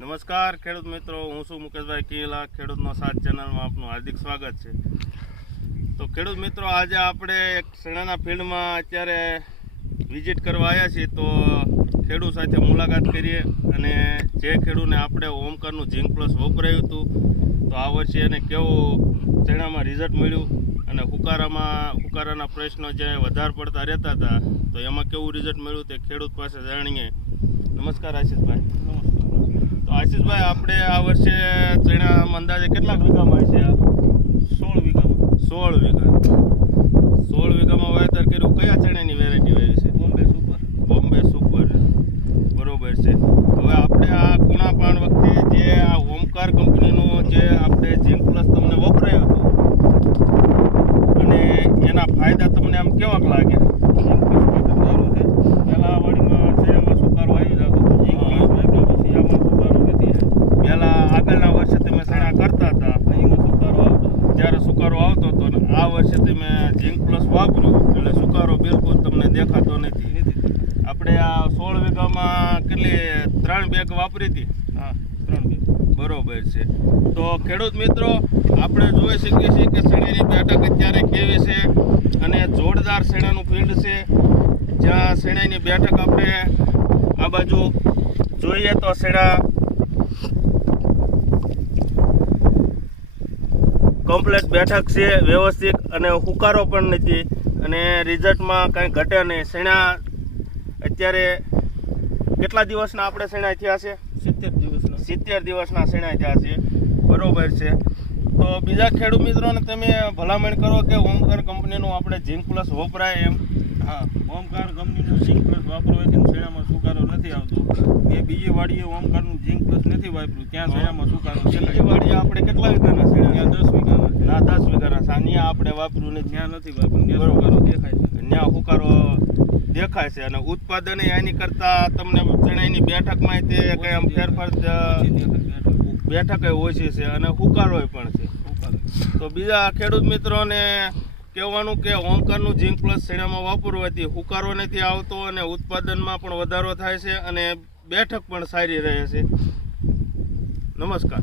નમસ્કાર ખેડૂત મિત્રો, હું છું મુકેશભાઈ કિલા. ખેડૂતનો સાથ ચેનલમાં આપનું હાર્દિક સ્વાગત છે. તો ખેડૂત મિત્રો, આજે આપણે એક શેણાના ફિલ્ડમાં અત્યારે વિઝિટ કરવા આવ્યા છીએ. તો ખેડૂત સાથે મુલાકાત કરીએ અને જે ખેડૂતને આપણે ઓમકારનું ઝીંક પ્લસ વપરાયું હતું તો આ વર્ષે એને કેવું શેણામાં રિઝલ્ટ મળ્યું અને હુકારાના પ્રશ્નો જે વધારે પડતા રહેતા હતા તો એમાં કેવું રિઝલ્ટ મળ્યું તે ખેડૂત પાસે જાણીએ. નમસ્કાર આશીષભાઈ. તો આશીષભાઈ, આપણે આ વર્ષે ચણા અંદાજે કેટલાક વીઘામાં છે? 16 વીઘામાં. 16 વીઘામાં વાવેતર કર્યું. કયા ચણાની વેરાયટી વાવી છે? બોમ્બે સુપર. બરોબર છે. હવે આપણે આ કુણા પાણ વખતે જે આ ઓમકાર કંપનીનું જે આપણે ઝીંક પ્લસ તમને વપરાયું હતું અને એના ફાયદા તમને આમ કેવાક લાગ્યા? સારું છે. પહેલા વાડીમાં શેણામાં સુકારો આવી જતો હતો. ઝીંક પ્લસ વાપર્યો પછી આમાં સુકારો નથી. પહેલા આગળના વર્ષે તમે શેણા કરતા હતા અહીંમાં સુકારો આવતો ત્યારે સુકારો આવતો હતો અને આ વર્ષે તમે ઝીંક પ્લસ વાપર્યું એટલે સુકારો બિલકુલ તમને દેખાતો નથી. આપણે આ 16 વીઘામાં કેટલી 3 બેગ વાપરી હતી? હા, 3 બેગ. બરોબર છે. તો ખેડૂત મિત્રો, આપણે જોઈ શકીએ છીએ કે શેણાની બેઠક અત્યારે કેવી છે અને જોરદાર શેણાનું ફિલ્ડ છે. જ્યાં શેણાની બેઠક આપણે આ બાજુ જોઈએ તો શેણા કમ્પ્લેટ બેઠક છે, વ્યવસ્થિત, અને હુકારો પણ નથી અને રિઝલ્ટમાં કંઈ ઘટે નહીં. શેણા અત્યારે કેટલા દિવસના આપણે શેણા થયા છે? 70 દિવસના શેણા થયા છે. બરોબર છે. તો બીજા ખેડૂત મિત્રોને તમે ભલામણ કરો કે ઓમકાર કંપનીનું આપણે ઝીંક પ્લસ વપરાય એમ. હા, ઓમકાર કંપનીનું ઝીંક પ્લસ વાપરવાથી શેણામાં સુકારો નથી આવતો. મેં બીજી વાડીએ ઓમકારનું ઝીંક પ્લસ નથી વાપર્યું, ત્યાં શેણામાં સુકારો છે. બીજી વાડીએ આપણે કેટલા વીઘાના શેણા? ત્યાં 10 વીઘાના. ના, 10 વીઘાના. ત્યાં આપણે વાપર્યું નથી. ત્યાં નથી વાપર્યું. ત્યાં સુકારો દેખાય છે. ત્યાં હુકારો દેખાય છે અને ઉત્પાદન એની કરતાં તમને ચણાની બેઠકમાં તે કંઈ આમ ફેરફાર બેઠક ઓછી છે અને હુકારો પણ છે. તો બીજા ખેડૂત મિત્રોને કહેવાનું કે ઓમકારનું ઝીંક પ્લસ શેણામાં વાપરવાથી હુકારો નથી આવતો અને ઉત્પાદનમાં પણ વધારો થાય છે અને બેઠક પણ સારી રહે છે. નમસ્કાર.